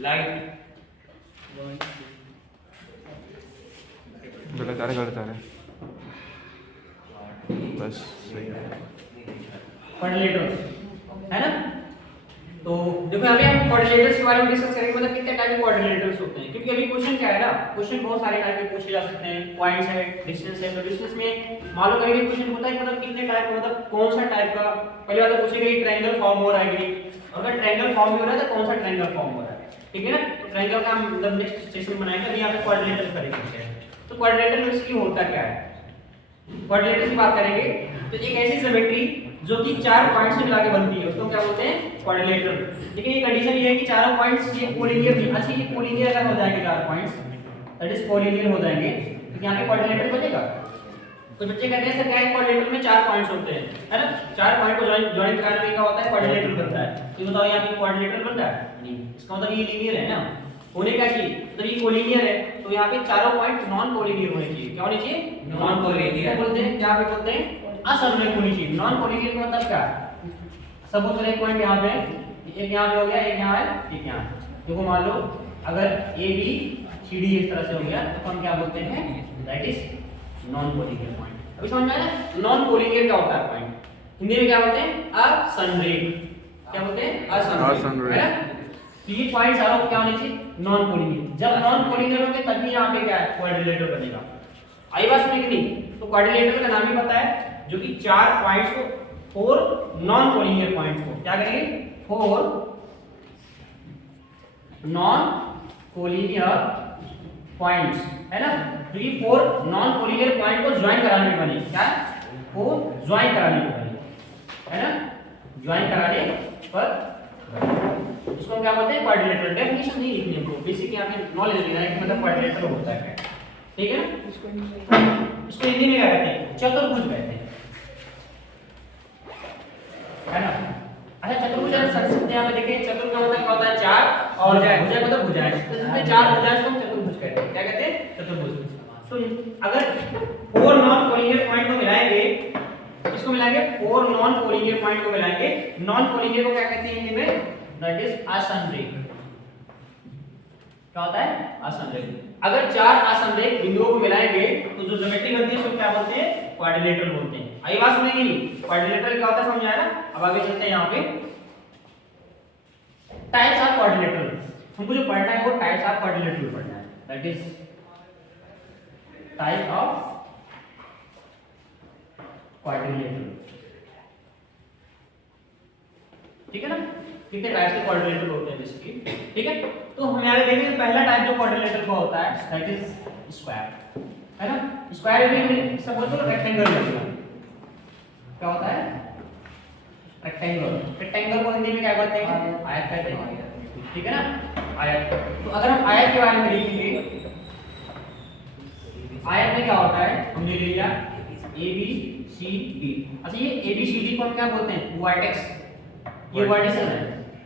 Light गलत आ रहा है बस सही है। क्वाड्रिलेटर्स है ना। तो देखो अभी हम क्वाड्रिलेटर्स के बारे में डिस्कस करेंगे, मतलब कितने टाइप के क्वाड्रिलेटर्स होते हैं, क्योंकि अभी क्वेश्चन क्या है ना, क्वेश्चन बहुत सारे टाइप के पूछे जा सकते हैं। पॉइंट्स है, डिस्टेंस है, तो डिस्टेंस में मान लो कहीं भी क्वेश्चन होता है मतलब कितने टाइप का, मतलब कौन सा टाइप का, पहले बात तो पूछेगा कि ट्रायंगल फॉर्म हो रहा है कि नहीं, अगर ट्रायंगल फॉर्म हो रहा है तो कौन सा ट्रायंगल फॉर्म हो रहा है, ठीक है ना। तो ट्रायंगल का हम मतलब नेक्स्ट सेशन बनाएंगे, अभी यहां पे क्वाड्रिलेटर करेंगे। तो क्वाड्रिलेटर बेसिकली होता क्या है, क्वाड्रिलेटर की बात करेंगे तो एक ऐसी ज्योमेट्री जो कि चार पॉइंट्स से मिला के बनती है उसको क्या बोलते हैं, क्वाड्रिलेटर। लेकिन ये कंडीशन ये है कि चारों पॉइंट्स ये कोलिनियर नहीं, अच्छा ये कोलिनियर अगर हो जाएंगे चार पॉइंट्स, दैट इज कोलिनियर हो जाएंगे, तो यहां पे क्वाड्रिलेटर बनेगा। तो बच्चे कहते हैं सर क्या है, क्वाड्रिलेटर में चार पॉइंट्स होते हैं, है ना, चार पॉइंट को ज्वाइन कराने में क्या होता है, क्वाड्रिलेटर बनता है। तो बताओ यहां पे क्वाड्रिलेटर बनता है नहीं, इसका मतलब ये लीनियर है ना, होने क्या चाहिए, तो ये कोलिनियर है, तो यहाँ पे चारों पॉइंट नॉन कोलिनियर होने चाहिए। क्या होने चाहिए, नॉन कोलिनियर बोलते हैं, क्या पे बोलते हैं, असममित होनी चाहिए। नॉन कोलिनियर का मतलब क्या, सपोज करें पॉइंट यहाँ पे, एक यहाँ पे हो गया, एक यहाँ है, एक यहाँ। देखो मान लो अगर ए बी सी डी इस तरह से हो गया तो हम क्या बोलते हैं, that is non collinear point. अभी समझ में आया ना, नॉन कोलिनियर क्या होता है पॉइंट, हिंदी में क्या बोलते हैं, असंरेख। क्या बोलते हैं, असंरेख, है ना। तो ये पॉइंट्स आरो क्या होने चाहिए, नॉन कोलिनियर। जब नॉन कोलिनियर होंगे तभी यहाँ पे क्या है, क्वाड्रिलेटर बनेगा। आई बात समझ नहीं, तो क्वाड्रिलेटर का नाम ही पता है, जो कि चार पॉइंट्स को, फोर नॉन कोलिनियर पॉइंट्स को क्या करेंगे, फोर नॉन कोलिनियर पॉइंट्स, है ना। तो ये फोर नॉन कोलिनियर पॉइंट को ज्वाइन कराने में बने, क्या को ज्वाइन कराने में बने, है ना, ज्वाइन कराने पर इसको क्या बोलते हैं, क्वाड्रिलेटर। डेफिनेशन नहीं लिखनी है, बेसिक यहाँ पे नॉलेज लेना है कि मतलब क्वाड्रिलेटर होता है क्या, ठीक है ना। इसको हिंदी में क्या कहते हैं, चतुर्भुज कहते हैं, है ना। अच्छा चतुर्भुज संस्कृत यहाँ पे देखें, चतुर का मतलब क्या होता है, चार, और भुजा का मतलब भुजाएं, तो इसमें चार भुजाएं को हम चतुर्भुज कहते हैं, क्या कहते हैं, चतुर्भुज। तो अगर फोर नॉन कोलिनियर पॉइंट को मिलाएंगे, इसको मिलाएंगे, फोर नॉन कोलिनियर पॉइंट को मिलाएंगे, नॉन कोलिनियर को क्या कहते हैं हिंदी में, दैट इज असंरेख। क्या होता है, असंरेख। अगर चार असंरेख बिंदुओं को मिलाएंगे तो जो ज्योमेट्री बनती है उसको क्या बोलते हैं, क्वाड्रिलेटर बोलते हैं। आई बात समझेंगे नहीं, क्वाड्रिलेटर क्या होता है समझ आया ना। अब आगे चलते हैं, यहाँ पे टाइप्स ऑफ क्वाड्रिलेटर, हमको जो पढ़ना है वो टाइप्स ऑफ क्वाड्रिलेटर पढ़ना है, that is type of quadrilateral, ठीक है ना। कितने टाइप के क्वाड्रिलेटर होते हैं बेसिकली, ठीक है। तो हम यहाँ पे देखेंगे पहला टाइप जो क्वाड्रिलेटर का होता है दैट इज स्क्वायर, है ना। स्क्वायर में सपोज करो रेक्टेंगल लगेगा, क्या होता है, रेक्टेंगल। रेक्टेंगल को हिंदी में क्या कहते हैं, आयत कहते हैं, ठीक है ना, आयत। तो अगर हम आयत के बारे में देखेंगे, आयत में क्या होता है, हमने ले लिया ए बी सी डी। अच्छा ये ए बी सी डी को हम क्या बोलते हैं, वर्टेक्स, ये वर्टेक्स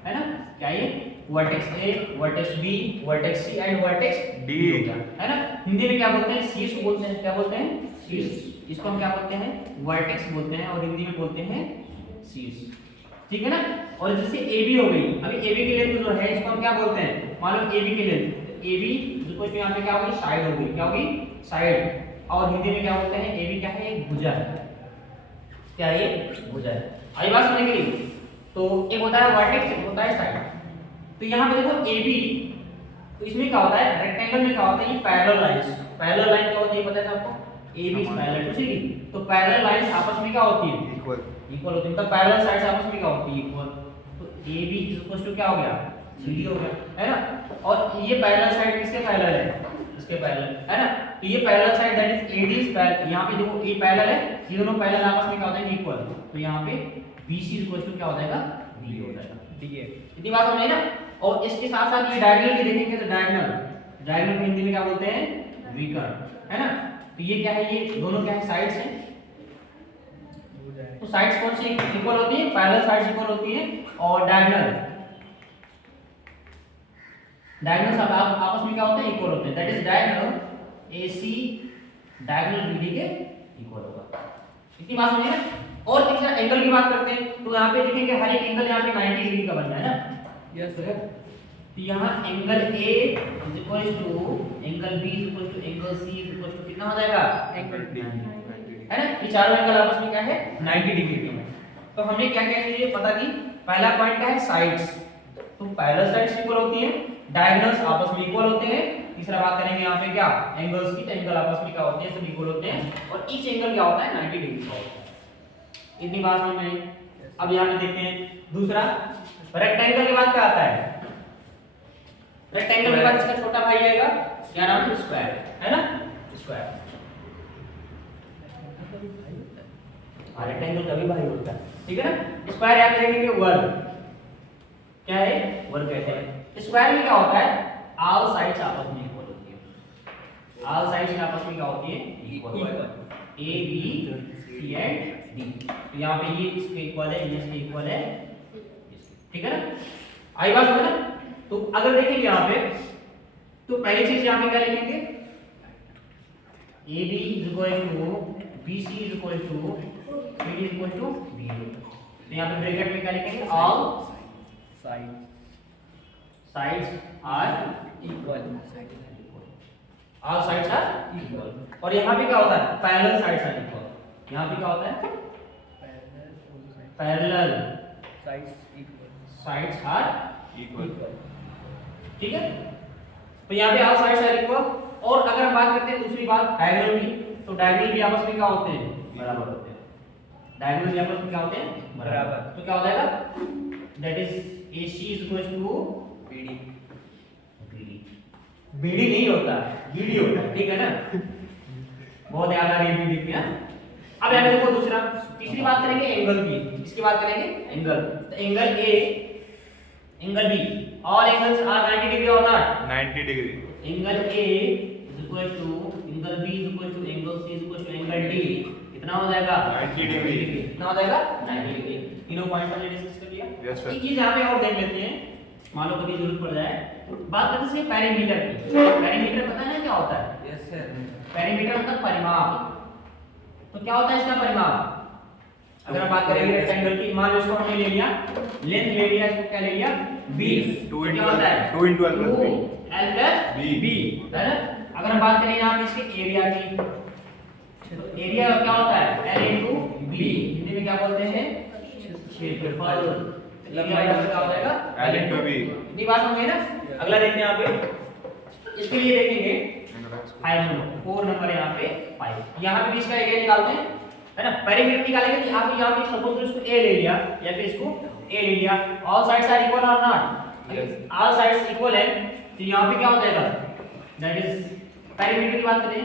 है ना, क्या ये vertex A, vertex B, vertex C and vertex D, है ना। हिंदी में क्या बोलते हैं, शीर्ष बोलते हैं, क्या बोलते हैं, शीर्ष। इसको हम क्या बोलते हैं, वर्टेक्स बोलते हैं, और हिंदी में बोलते हैं शीर्ष, ठीक है ना। और जैसे ए बी हो गई, अभी ए बी की लेंथ जो है इसको हम क्या बोलते हैं, मान लो ए बी की लेंथ, ए बी जो यहाँ पे क्या होगी, साइड होगी, क्या होगी, साइड। और हिंदी में क्या बोलते हैं, ए बी क्या है, एक भुजा है, क्या ये भुजा है। आई बात समझ गई। तो एक होता है वर्टेक्स, एक होता है साइड। तो यहाँ पे देखो ए बी, तो इसमें क्या होता है, रेक्टेंगल में क्या होता है, ये पैरेलल लाइंस। पैरेलल लाइन क्या होती है पता है आपको, A B is parallel to C D. तो पैरेलल लाइंस आपस में क्या होती है, इक्वल होती है, मतलब पैरेलल साइड्स आपस में क्या होती है, इक्वल। तो A B is equal to क्या हो गया, सी डी हो गया, है ना। और ये पैरेलल साइड किसके पैरेलल है, इसके पैरेलल, है ना। तो ये parallel side that is AD is parallel, यहाँ पे देखो ए पैरेलल है, ये दोनों पैरेलल आपस में क्या होते हैं, इक्वल। तो यहाँ पे BC इक्वल टू क्या हो जाएगा, B हो जाएगा, ठीक है। इतनी बात समझ ना। और इसके साथ साथ ये डायगोनल भी देखेंगे, तो डायगोनल हिंदी में क्या बोलते हैं, विकर्ण, है ना। तो ये क्या है, ये दोनों क्या है, साइड्स हैं। तो साइड्स कौन सी इक्वल होती है, पैरेलल साइड्स इक्वल होती है। और डायगोनल सब आपस में क्या होते हैं, इक्वल होते हैं, that is diagonal AC diagonal BD के इक्वल होगा। इतनी बात समझिए ना। और तीसरा एंगल की बात करते हैं, तो यहाँ पे देखेंगे हर एक एंगल यहाँ पे 90 डिग्री का बन रहा है ना, यस सर। तो यहाँ angle A is equal to angle B is equal to angle C is equal to कितना हो जाएगा एंगल 90 है ना। ये चारों एंगल आपस में क्या है 90 डिग्री के हैं। तो हमने क्या क्या चीजें पता की, पहला पॉइंट क्या है साइड्स, तो पैरेलल साइड्स इक्वल होती है, डायगोनल्स आपस में इक्वल होते हैं। तीसरा बात करेंगे यहाँ पे क्या एंगल्स की, तो एंगल आपस में क्या होते हैं सब इक्वल होते हैं और ईच एंगल क्या होता है 90 डिग्री का होता है। इतनी बात समझ में आई। अब यहाँ पे देखते हैं दूसरा रेक्टेंगल के बाद क्या आता है, रेक्टेंगल के बाद इसका छोटा भाई आएगा, क्या नाम है स्क्वायर, है ना स्क्वायर। रेक्टेंगल का भी भाई होता है, ठीक है ना। स्क्वायर याद रखेंगे वर्ग, क्या है वर्ग कहते हैं। स्क्वायर में क्या होता है ऑल साइड्स आपस में इक्वल होती है, ऑल साइड्स में आपस में क्या होती है equal, A B C and D. तो यहाँ पे ये इसके इक्वल है, ये इसके इक्वल है, ठीक है ना। आई बात है ना। तो अगर देखेंगे यहाँ पे तो पहली चीज यहाँ पे क्या लिखेंगे A B is equal to B C is equal to C D is equal to D. तो यहाँ पे ब्रैकेट में क्या लिखेंगे all sides are equal, all sides are equal. और यहाँ पे क्या होता है पैरेलल साइड्स आर इक्वल। यहाँ पे क्या होता है पैरेलल साइड्स आर इक्वल, ठीक है। तो यहाँ पे ऑल साइड्स आर इक्वल। और अगर हम बात करते हैं दूसरी बात डायगोनल की, तो डायगोनल भी आपस में क्या होते हैं बराबर होते हैं, डायगोनल भी आपस में क्या होते हैं बराबर। तो क्या हो जाएगा that is AC is equals to BD, BD नहीं होता BD होता है, ठीक है ना। बहुत याद आ रही है BD की। अब यहाँ पे देखो दूसरा, तीसरी बात करेंगे एंगल की, इसकी बात करेंगे एंगल। तो angle A angle B all angles are 90 degree or not 90 degree. Angle A is equal to angle B is equal to angle C is equal to angle D कितना हो जाएगा 90 डिग्री। कितना हो जाएगा 90 डिग्री। तीनों point हमने discuss कर लिया। Yes sir. एक चीज यहाँ पे और देख लेते हैं, मान लो कभी जरूरत पड़ जाए। बात करते हैं पेरीमीटर की। पेरीमीटर पता है ना क्या होता है? Yes sir. पेरीमीटर मतलब परिमाप। तो क्या होता है इसका परिमाप? अगर हम बात करेंगे रेक्टेंगल की, मान लो इसको हमने ले लिया लेंथ ले लिया, इसको क्या ले लिया 20। 2 क्या होता है 2 * l + b l plus b b, है ना। अगर हम बात करें यहाँ पे इसके एरिया की, तो एरिया क्या होता है l * b, हिंदी में क्या बोलते हैं क्षेत्रफल। एरिया क्या हो जाएगा l * b। इतनी बात समझे ना। अगला देखते हैं यहाँ पे, इसके लिए देखेंगे 4 नंबर यहाँ पे 5। यहाँ पे भी इसका एरिया निकालते हैं, है ना। पेरीमीटर निकालेंगे तो यहाँ पे सपोज इसको a ले लिया या फिर इसको a ले लिया, ऑल साइड्स आर इक्वल और नॉट, ऑल साइड्स इक्वल है। तो यहाँ पे क्या हो जाएगा दैट इज पेरीमीटर की बात करें,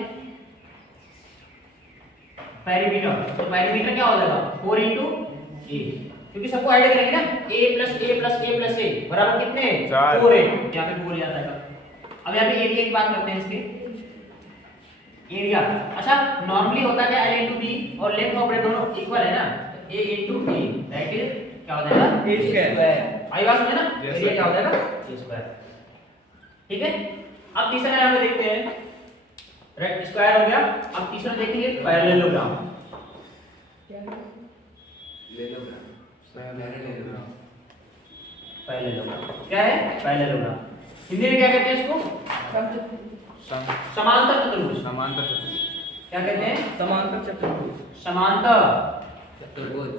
पेरीमीटर। तो पेरीमीटर क्या हो जाएगा 4 * a, क्योंकि सबको ऐड करेंगे ना a + a + a + a बराबर कितने 4 है, यहाँ पे 4 आ जाएगा। अब यहाँ पे एरिया की बात करते हैं इसके एरिया। अच्छा नॉर्मली होता है l * b और लेंथ ऑफ रे दोनों इक्वल है ना, a * b दैट इज क्या हो जाएगा a²। आई बात समझे ना। एरिया क्या हो जाएगा a², ठीक है। अब तीसरा यहाँ पे देखते हैं, रेक्ट स्क्वायर हो गया। अब तीसरा देखेंगे पैरेललोग्राम। पैरेललोग्राम क्या है पैरेललोग्राम, हिंदी में क्या कहते हैं इसको समांतर चतुर्भुज। समांतर चतुर्भुज क्या कहते हैं समांतर चतुर्भुज। समांतर चतुर्भुज,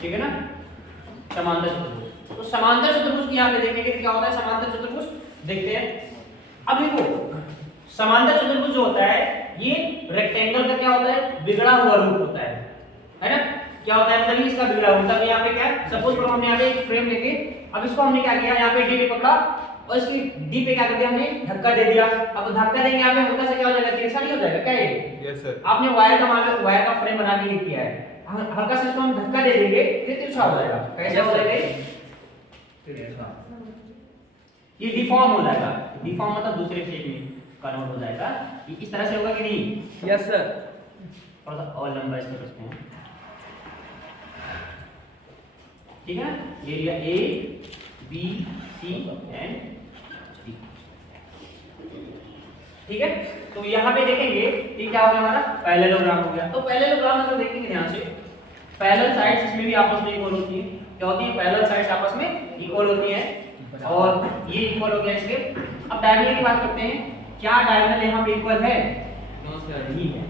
ठीक है ना, समांतर चतुर्भुज। तो समांतर चतुर्भुज की यहाँ पे देखेंगे क्या होता है समांतर चतुर्भुज, देखते हैं। अब देखो समांतर चतुर्भुज जो होता है ये रेक्टेंगल का क्या होता है बिगड़ा हुआ रूप होता है ना। क्या होता है मतलब इसका बिगड़ा हुआ, मतलब यहाँ पे क्या सपोज करो हमने यहाँ पे एक फ्रेम लेके, अब इसको हमने क्या किया यहाँ पे डी पे पकड़ा और इसकी डी पे क्या कर दिया हमने धक्का दे दिया। अब धक्का देंगे यहाँ पे हल्का सा क्या हो जाएगा तिरछा नहीं हो जाएगा क्या ये? Yes sir. आपने वायर का मान वायर का फ्रेम बना के किया है, हल्का सा इसको हम धक्का दे देंगे फिर तिरछा हो जाएगा। कैसे हो जाएगा ये डिफॉर्म हो जाएगा। डिफॉर्म मतलब दूसरे शेप में कन्वर्ट हो जाएगा। ये इस तरह से होगा कि नहीं? Yes sir. थोड़ा सा और लंबा इसके पास में, ठीक है ना। Area A B C and D, ठीक है। तो यहाँ पे देखेंगे कि क्या हो गया हमारा पैरेललोग्राम हो गया। तो पैरेललोग्राम अगर देखेंगे ध्यान से पैरेलल साइड्स इसमें भी आपस में इक्वल होती है। क्या होती है पैरेलल साइड्स आपस में इक्वल होती है और ये इक्वल हो गया इसके। अब डायगोनल की बात करते हैं, क्या डायगोनल यहाँ पे इक्वल है? No sir. नहीं है।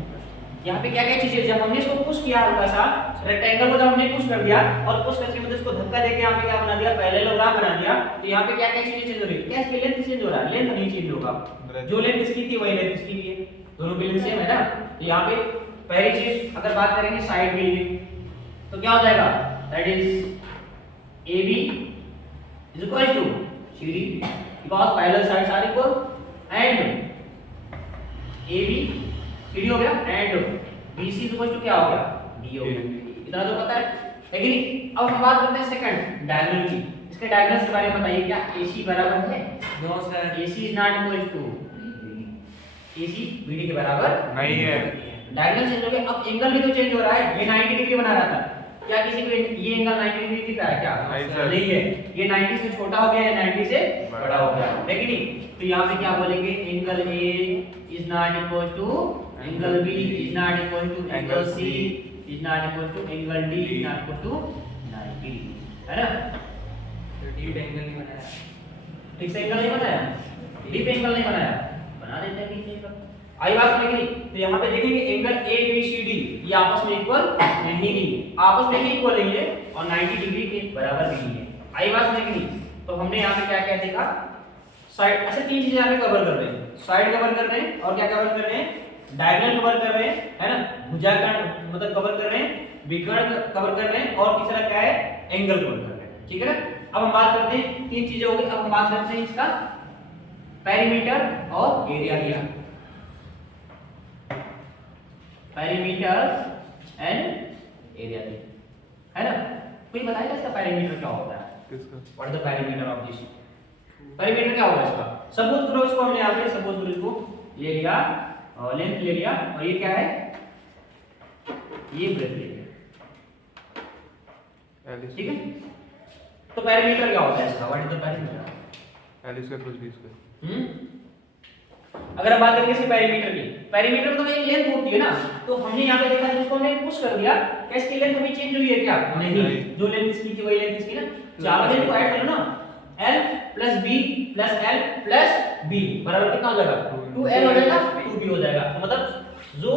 यहाँ पे क्या क्या चीजें, जब हमने इसको पुश किया हल्का सा रेक्टेंगल को, जब हमने पुश कर दिया और पुश करके मतलब इसको धक्का देके यहाँ पे क्या बना दिया, पैरेललोग्राम बना दिया, तो यहाँ पे क्या क्या चीजें चेंज हो रही है? क्या इसकी लेंथ चेंज हो रहा है? लेंथ नहीं चेंज होगा, जो लेंथ इसकी थी वही लेंथ इसकी भी है, दोनों की लेंथ सेम है ना। तो यहाँ पे पहली चीज अगर बात करेंगे साइड के लिए, तो क्या हो जाएगा? That is AB is equal to CD because parallel sides are equal and AB CD हो गया and BC is equal to क्या हो गया? D हो गया। इतना तो पता है कि नहीं? अब हम बात करते हैं सेकंड डायगोनल की। इसके डायगोनल्स के बारे में बताइए, क्या AC बराबर है? No sir. AC is not equal to AC BD के बराबर नहीं है। डायगोनल चेंज हो गया। अब एंगल भी तो चेंज हो रहा है, ये 90 डिग्री बना रहा था, क्या किसी को ये एंगल 90 डिग्री दिख रहा है क्या? नहीं है, ये 90 से छोटा हो गया या 90 से बड़ा हो गया है कि नहीं? तो यहाँ पे क्या बोलेंगे? Angle A is not equal to angle B is not equal to angle C is not equal to angle D is not equal to 90 है ना? डीप एंगल नहीं बनाया। ठीक से एंगल नहीं बनाया, डीप एंगल नहीं बनाया, बना देते हैं ठीक है। आई बात समझ गई? तो यहाँ पे देखेंगे एंगल ABCD ये आपस में इक्वल नहीं, आपस में ही इक्वल नहीं है और 90 डिग्री के बराबर नहीं है। आई बात समझ गई? तो हमने यहाँ पे क्या क्या देखा? साइड, ऐसे तीन चीजें यहाँ पे कवर कर रहे हैं, साइड कवर कर रहे हैं और क्या कवर कर रहे हैं? डायगोनल कवर कर रहे हैं, है ना, भुजाकर्ण मतलब कवर कर रहे हैं, विकर्ण कवर कर रहे हैं और तीसरा क्या है? एंगल कवर कर रहे हैं। ठीक है ना? अब हम बात करते हैं, तीन चीजें हो गई, अब हम बात करते हैं इसका पेरीमीटर और एरिया दिया। पेरीमीटर एंड एरिया दी है ना? कोई बताएगा इसका पेरीमीटर क्या होता है? किसका? What is the perimeter of this? Perimeter क्या होगा इसका? सपोज करो इसको हमने यहाँ पे सपोज करो इसको ले लिया, लेंथ ले लिया और ये क्या है? ये ब्रेथ ले लिया, ठीक है? तो पेरीमीटर क्या होता है इसका? What is the perimeter? L square plus B square. अगर हम बात करेंगे इसके पेरीमीटर की, पेरीमीटर में तो एक लेंथ होती है ना, तो हमने यहाँ पे देखा जिसको हमने पुश कर दिया, क्या इसकी लेंथ अभी चेंज हुई है क्या? नहीं, जो लेंथ इसकी थी वही लेंथ इसकी ना। चारों लेंथ को ऐड करो ना, L plus B plus L plus B बराबर कितना हो जाएगा? 2L हो जाएगा, 2B हो जाएगा। तो मतलब जो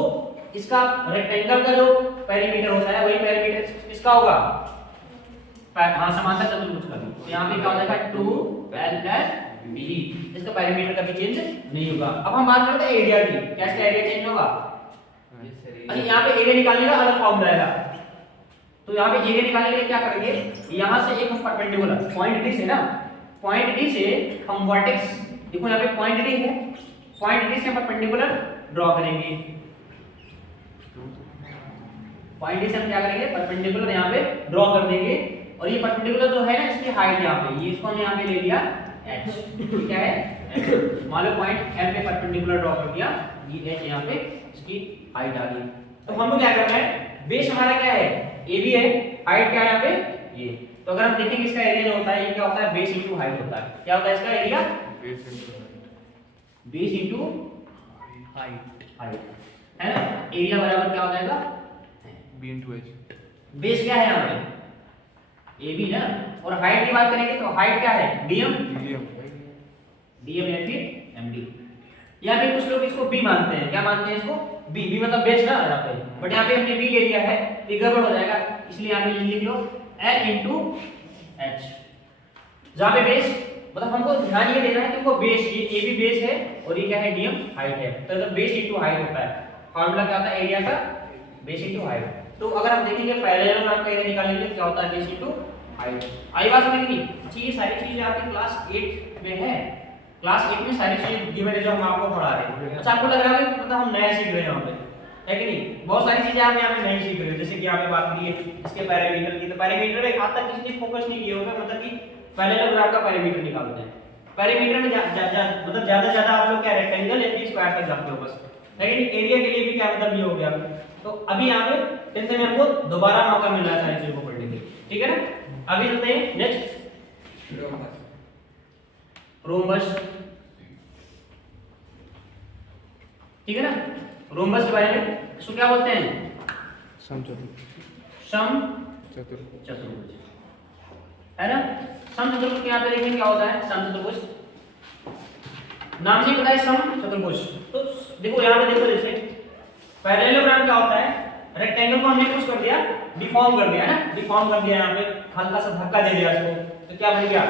इसका रेक्टेंगल का जो पेरीमीटर होता है वही पेरीमीटर इसका होगा। हाँ, समांतर चतुर्भुज का। तो यहाँ पे क्या हो जाएगा? 2L plus B। इसका पेरीमीटर कभी चेंज नहीं होगा। अब हम बात करते हैं एरिया की, क्या इसका एरिया चेंज होगा? अच्छा, यहाँ पे एरिया निकालने का अलग फॉर्मूला रहेगा। तो यहाँ पे एरिया निकालने के लिए क्या करेंगे? यहाँ से एक हम परपेंडिकुलर पॉइंट डी से ना, पॉइंट डी से हम वर्टेक्स, देखो यहाँ पे पॉइंट डी है, पॉइंट डी से हम परपेंडिकुलर ड्रॉ करेंगे। पॉइंट डी से हम क्या करेंगे? परपेंडिकुलर यहाँ पे ड्रॉ कर देंगे और ये परपेंडिकुलर जो है ना इसकी हाइट यहाँ पे, ये इसको हमने यहाँ पे ले लिया h, क्या है? h। मान लो पॉइंट M पे परपेंडिकुलर ड्रॉ कर दिया, ये h यहाँ पे इसकी हाइट आ गई। तो हमको क्या करना है? बेस हमारा क्या है? AB है, हाइट क्या है यहाँ पे? ये। तो अगर हम देखेंगे इसका एरिया जो होता है ये क्या होता है? बेस इनटू हाइट होता है। क्या होता है इसका एरिया? बेस इनटू हाइट है ना? एरिया बराबर क्या हो जाएगा? b into h। बेस क्या है यहाँ पे? AB ना, और हाइट की बात करेंगे तो हाइट क्या है? DM या फिर MD। यहाँ पे कुछ लोग इसको B मानते हैं, क्या मानते हैं इसको? B मतलब बेस ना यहाँ पे, बट यहाँ पे हमने B ले लिया है, ये गड़बड़ हो जाएगा, इसलिए यहाँ पे लिख लो L into H। जहाँ पे बेस मतलब हमको ध्यान ये देना है कि वो बेस, ये AB बेस है और ये क्या है? DM हाइट है। तो जब बेस इनटू हाइट होता है, फार्मूला क्या होता है एरिया का? Base into height. तो अगर हम देखेंगे पैरेललोग्राम का एरिया निकालने के लिए क्या होता है? Base into height. आई बात समझ गई? अच्छा, ये सारी चीजें आपकी क्लास 8 में है, क्लास 8 में सारी चीजें गिवन है जो हम आपको पढ़ा रहे हैं। अच्छा, आपको लग रहा है कि मतलब हम नया सीख रहे हैं यहाँ पे, है कि नहीं? बहुत सारी चीजें आप यहाँ पे नहीं सीख रहे हो, जैसे कि आपने बात की है इसके पैरामीटर की, तो पैरामीटर में आज तक किसी ने फोकस नहीं किया होगा, मतलब कि पैरेललोग्राम का पैरामीटर निकालते हैं। पैरामीटर में मतलब ज्यादा आप लोग क्या रेक्टेंगल या स्क्वायर तक जाते हो बस, लेकिन एरिया के लिए भी क्या मतलब ये हो गया। तो अभी यहाँ पे 10th में हमको दोबारा मौका मिल रहा है सारी चीजों को पढ़ने के लिए, ठीक है ना? अभी चलते हैं नेक्स्ट, रोम्बस, ठीक है ना? रोम्बस के बारे में इसको क्या बोलते हैं? समचतुर्भुज है ना? समचतुर्भुज के यहाँ पे देखेंगे क्या होता है समचतुर्भुज, नाम से पता है समचतुर्भुज। तो देखो यहाँ पे देखो जैसे पैरेललोग्राम क्या होता है, रेक्टेंगल को हमने कुछ कर दिया, डिफॉर्म कर दिया ना, डिफॉर्म कर दिया, यहाँ पे हल्का सा धक्का दे दिया इसको, तो क्या बन गया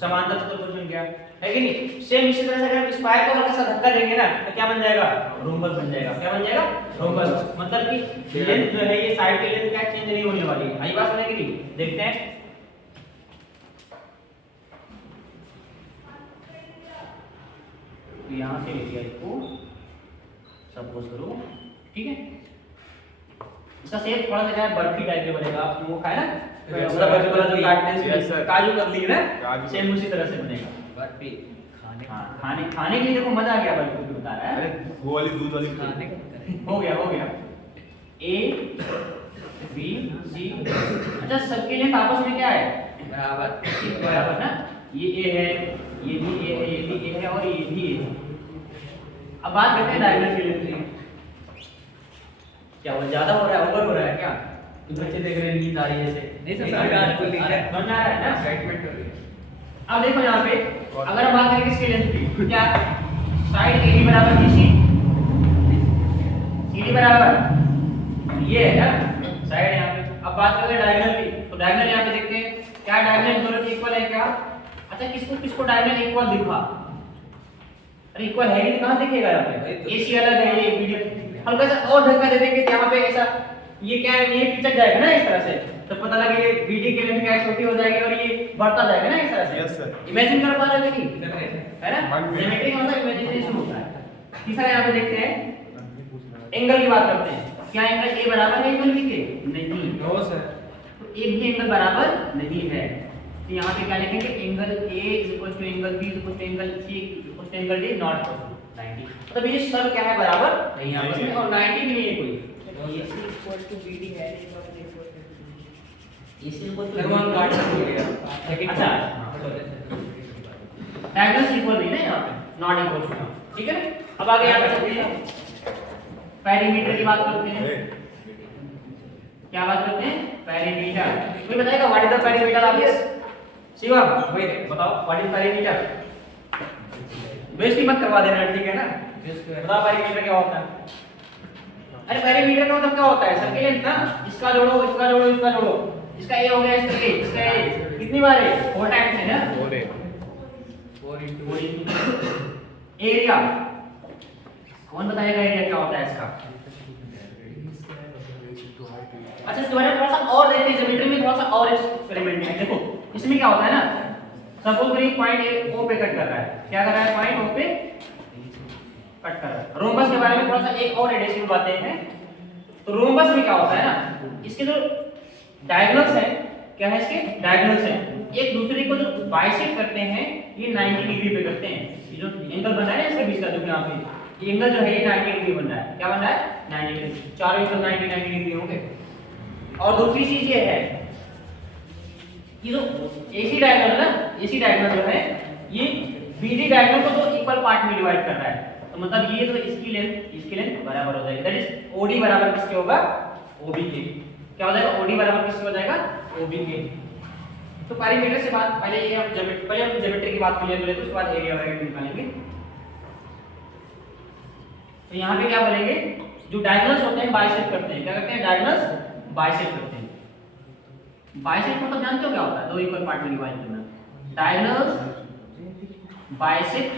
समांतर चतुर्भुज बन गया, है कि नहीं। सेम इसी तरह से अगर स्क्वायर को हल्का सा धक्का देंगे ना तो क्या बन जाएगा रोम्बस बन जाएगा, क्या बन जाएगा रोम्बस। मतलब कि लेंथ जो है ये साइड की लेंथ क्या चेंज नहीं होने वाली है, आई बात समझ गई। देखते हैं तो यहाँ से लिया इसको सपोज करो, ठीक है। इसका शेप थोड़ा सा क्या है बर्फी टाइप के बनेगा, आपने वो खाया ना मतलब बर्फी वाला जो काटते हैं काजू कर लिए ना, सेम उसी तरह से बनेगा बर्फी खाने खाने के लिए। देखो मजा आ गया बर्फी भी बता रहा है, अरे वो वाली दूध वाली खाने हो गया ए बी सी। अच्छा सबके लिए आपस में क्या है बराबर बराबर ना, ये ए है, ये भी ए है, ये भी ए है और ये भी ए है। अब बात करते हैं डायगोनल की लेंथ की। क्या वो ज्यादा हो रहा है, ओवर हो रहा है क्या? बच्चे देख रहे हैं नींद आ रही है जैसे, नहीं सर सरकार को लिखा है समझ आ रहा है ना। एक्साइटमेंट हो रही है। अब देखो यहाँ पे अगर हम बात करें किसकी लेंथ की, क्या साइड एडी बराबर बीसी, सीडी बराबर ये है ना साइड यहाँ पे। अब बात करें डायगोनल की, तो डायगोनल यहाँ पे देखते हैं क्या डायगोनल दोनों के इक्वल है क्या। अच्छा किसको किसको डायगोनल इक्वल दिखा, अरे इक्वल है ही कहाँ दिखेगा यहाँ पे, एसी अलग है ये बीडी, हल्का सा और धक्का दे देंगे यहाँ पे ऐसा, ये क्या है ये पिचक जाएगा ना इस तरह से, तो पता लगे ये बीडी की लेंथ क्या है छोटी हो जाएगी और ये बढ़ता जाएगा ना इस तरह से। यस सर, इमेजिन कर पा रहे हो कि कर रहे हैं है ना, One minute. ज्योमेट्री का मतलब इमेजिनेशन होता है। तीसरा यहाँ पे देखते हैं एंगल की बात करते हैं, क्या एंगल ए बराबर है एंगल बी के, नहीं नो सर तो एक भी एंगल बराबर नहीं है। तो यहाँ पे क्या लिखेंगे angle A is equal to angle B is equal to angle C is equal to angle D not equal to 90। तो ये सब क्या है बराबर नहीं है आपस में और 90 भी नहीं है कोई। AC इक्वल टू BD है AC इक्वल टू लगभग काट हो गया अच्छा डायगोनल इक्वल नहीं है यहाँ पे, नॉट इक्वल टू, ठीक है। अब आगे यहाँ पे चलते हैं पेरीमीटर की बात करते हैं। क्या बात करते हैं पेरीमीटर, कोई बताएगा what is the perimeter of this Shivam, कोई बताओ व्हाट इज पेरीमीटर। बेइज्जती मत करवा देना ठीक है ना, बताओ पेरीमीटर क्या होता है। अरे पेरीमीटर का मतलब क्या होता है सबके लेंथ ना, इसका जोड़ो इसका जोड़ो इसका जोड़ो, इसका ए हो गया इसका ए, इसका ए कितनी बार है 4 टाइम्स है ना, 4 into एरिया कौन बताएगा एरिया क्या होता है इसका। अच्छा इसके बारे में थोड़ा सा और देखते हैं, ज्योमेट्री में थोड़ा सा और एक्सपेरिमेंट है। देखो इसमें क्या होता है ना, सपोज करिए पॉइंट ए ओ पे कट कर रहा है, क्या कर रहा है पॉइंट ओ पे कट कर रहा है। रोम्बस के बारे में थोड़ा सा एक और एडिशनल बातें हैं। तो रोम्बस में क्या होता है ना, इसके जो डायगोनल्स है क्या है, इसके डायगोनल्स है एक दूसरे को जो बाइसेक्ट करते हैं ये 90 डिग्री पे करते हैं। ये जो एंगल बना है इसके बीच का जो यहाँ पे ये एंगल जो है ये 90 डिग्री बन रहा है, क्या बन रहा है 90 डिग्री, चारों एंगल 90 डिग्री होंगे। और दूसरी चीज ये है कि जो एसी डायगोनल ना, एसी डायगोनल जो है ये बीडी डायगोनल को तो इक्वल पार्ट में डिवाइड कर रहा है, तो मतलब ये तो इसकी लेंथ बराबर हो जाएगी, दैट इज ओडी बराबर किसके होगा ओबी के। क्या हो जाएगा ओडी बराबर किसके हो जाएगा ओबी के। तो पेरीमीटर से बात पहले ये हम ज्योमेट्री की बात क्लियर कर लेते हैं, उसके बाद एरिया वगैरह निकालेंगे। तो यहाँ पे क्या बोलेंगे जो डायगोनल्स होते हैं बाइसेक्ट करते हैं, क्या करते हैं डायगोनल्स बाइसेक्ट करते हैं। बाइसेक्ट मतलब जानते हो क्या होता है, दो इक्वल पार्ट में डिवाइड करना। Diagonals bisect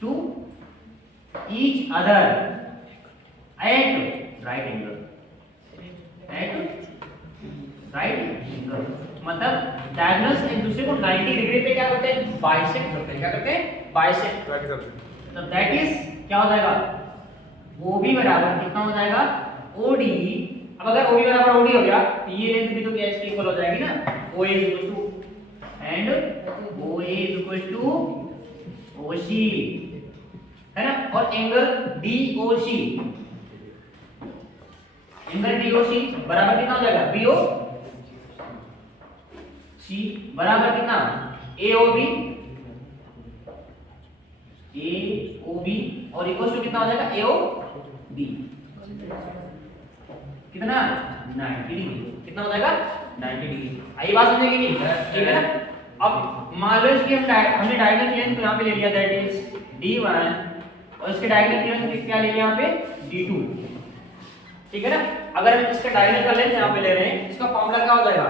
to each other at right angle, at right angle मतलब डायगोनल्स एक दूसरे को 90 डिग्री पे क्या करते हैं बाइसेक्ट करते हैं, क्या करते हैं बाइसेक्ट करते हैं। तो दैट इज क्या हो जाएगा OB बराबर कितना हो जाएगा OD। अब अगर OB बराबर OD हो गया तो ये लेंथ भी तो क्या इसके इक्वल हो जाएगी ना, OA equal to and OA equal to OC है ना। और एंगल DOC, एंगल DOC बराबर कितना हो जाएगा BOC बराबर कितना AOB और इक्वल टू कितना हो जाएगा AOB कितना 90 डिग्री, कितना हो जाएगा 90 डिग्री। आई बात समझ नहीं? ठीक है ना? अब मान लो कि हमने डायगोनल लेंथ यहाँ पे ले लिया, दैट इज d1 और इसके डायगोनल लेंथ क्या ले लिया यहाँ पे d2। ठीक है ना? अगर हम इसका डायगोनल का लेंथ यहाँ पे ले रहे हैं, इसका फॉर्मूला क्या हो जाएगा?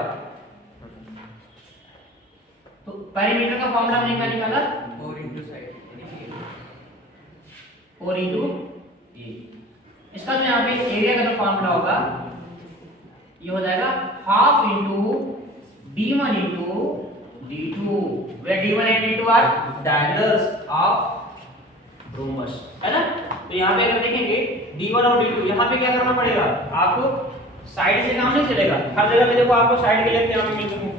तो पेरीमीटर का फॉर्मूला हमने क्या निकाला? 4 into side. 4 into a। इसका जो यहाँ पे एरिया का जो फॉर्मूला होगा ये हो जाएगा half into d1 into d2, where d1 and d2 are diagonals of rhombus, है ना? तो यहाँ पे अगर देखेंगे d1 और d2, यहाँ पे क्या करना पड़ेगा आपको? साइड से काम नहीं चलेगा। हर जगह पे देखो आपको साइड के लेंथ यहाँ पे मिल सकूं।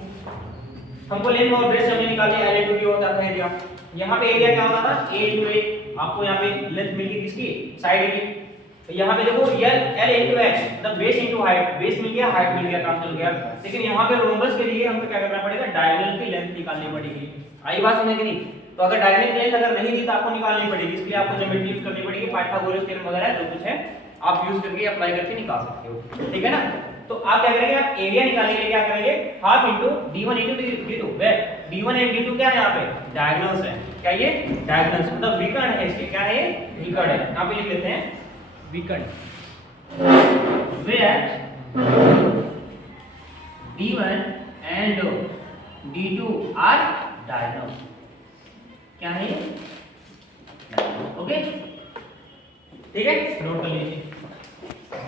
हमको लेंथ और बेस हमने निकाली, l into d होता था एरिया। यहाँ पे एरिया क्या होता था? a into a। आपको यहाँ पे लेंथ मिल गई किसकी? साइड की। तो यहाँ पे देखो l into h, मतलब बेस into हाइट, बेस मिल गया, हाइट मिल गया, काम चल गया। लेकिन यहाँ पे रोम्बस के लिए हमको क्या करना पड़ेगा? डायगोनल की लेंथ निकालनी पड़ेगी। आई बात समझ में नहीं? तो अगर डायगोनल लेंथ अगर नहीं दी तो आपको निकालनी पड़ेगी, इसलिए आपको ज्योमेट्री यूज करनी पड़ेगी, पाइथागोरस थ्योरम वगैरह जो कुछ है आप यूज करके अप्लाई करके निकाल सकते हो। ठीक है ना? तो आप क्या करेंगे? आप एरिया निकालने के लिए क्या करेंगे? Half into d1 into d2, where d1 and d2 क्या है यहाँ पे? डायगोनल्स है। क्या ये? डायगोनल्स, मतलब विकर्ण है इसके। क्या है ये? विकर्ण है। यहाँ पे लिख लेते हैं विकर्ण, where d1 and d2 are diagonal। क्या है? ओके, ठीक है, नोट कर लीजिए।